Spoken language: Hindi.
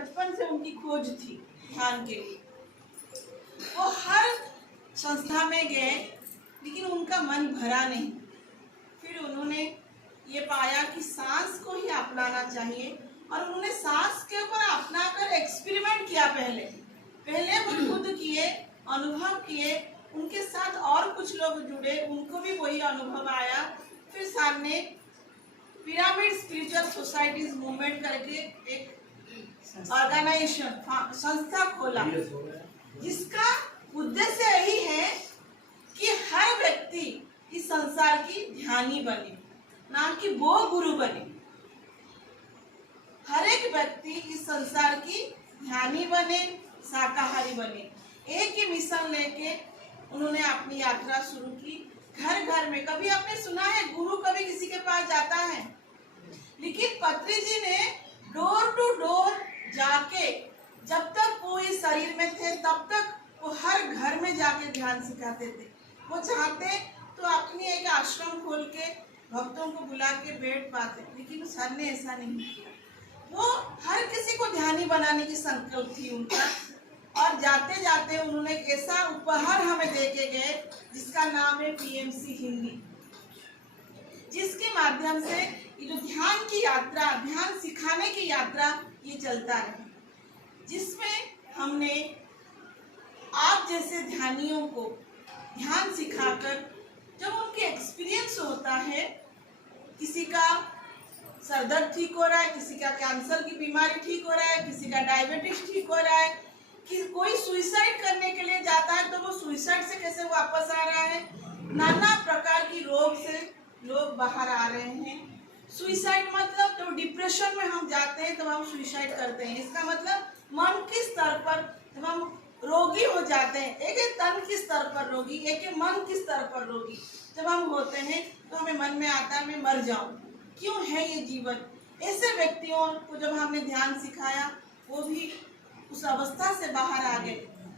बचपन से उनकी खोज थी ध्यान के लिए। वो हर संस्था में गए लेकिन उनका मन भरा नहीं। फिर उन्होंने ये पाया कि सांस को ही अपनाना चाहिए और उन्होंने सांस के ऊपर अपनाकर एक्सपेरिमेंट किया। पहले वो खुद किए, अनुभव किए, उनके साथ और कुछ लोग जुड़े, उनको भी वही अनुभव आया। फिर सामने पिरामिड स्पिरिचुअल सोसाइटीज मूवमेंट करके एक ऑर्गेनाइजेशन संस्था खोला, जिसका उद्देश्य यही है कि हर व्यक्ति इस संसार की ध्यानी बने, ना कि वो गुरु बने। हर एक व्यक्ति इस संसार की ध्यानी बने, शाकाहारी बने। एक ही मिशन लेके उन्होंने अपनी यात्रा शुरू की। घर घर में, कभी आपने सुना है गुरु कभी किसी के पास जाता है, लेकिन पत्री जी ने डोर टू डोर जाके, जब तक वो इस शरीर में थे तब तक वो हर घर में जाके ध्यान सिखाते थे। वो चाहते तो अपनी एक आश्रम खोल के भक्तों को बुला के बैठ पाते, लेकिन सर ने ऐसा नहीं किया। वो हर किसी को ध्यानी बनाने की संकल्प थी उनका। और जाते जाते उन्होंने एक ऐसा उपहार हमें दे के गए जिसका नाम है पीएमसी हिंदी, जिसके माध्यम से ये जो ध्यान की यात्रा, ध्यान सिखाने की यात्रा ये चलता रहे, जिसमें हमने आप जैसे ध्यानियों को ध्यान सिखाकर जब उनके एक्सपीरियंस होता है, किसी का सर दर्द ठीक हो रहा है, किसी का कैंसर की बीमारी ठीक हो रहा है, किसी का डायबिटीज ठीक हो रहा है, कि कोई सुइसाइड करने के लिए जाता है तो वो सुइसाइड से कैसे वापस आ रहा है, नाना प्रकार की रोग से लोग बाहर आ रहे हैं। सुइसाइड मतलब तो डिप्रेशन में हम जाते हैं तो हम सुइसाइड करते हैं, इसका मतलब मन के स्तर पर जब हम रोगी हो जाते हैं, एक तन के स्तर पर रोगी, एक मन के स्तर पर रोगी जब हम होते हैं तो हमें मन में आता है मैं मर जाऊं, क्यों है ये जीवन। ऐसे व्यक्तियों को जब हमने ध्यान सिखाया वो भी उस अवस्था से बाहर आ गए।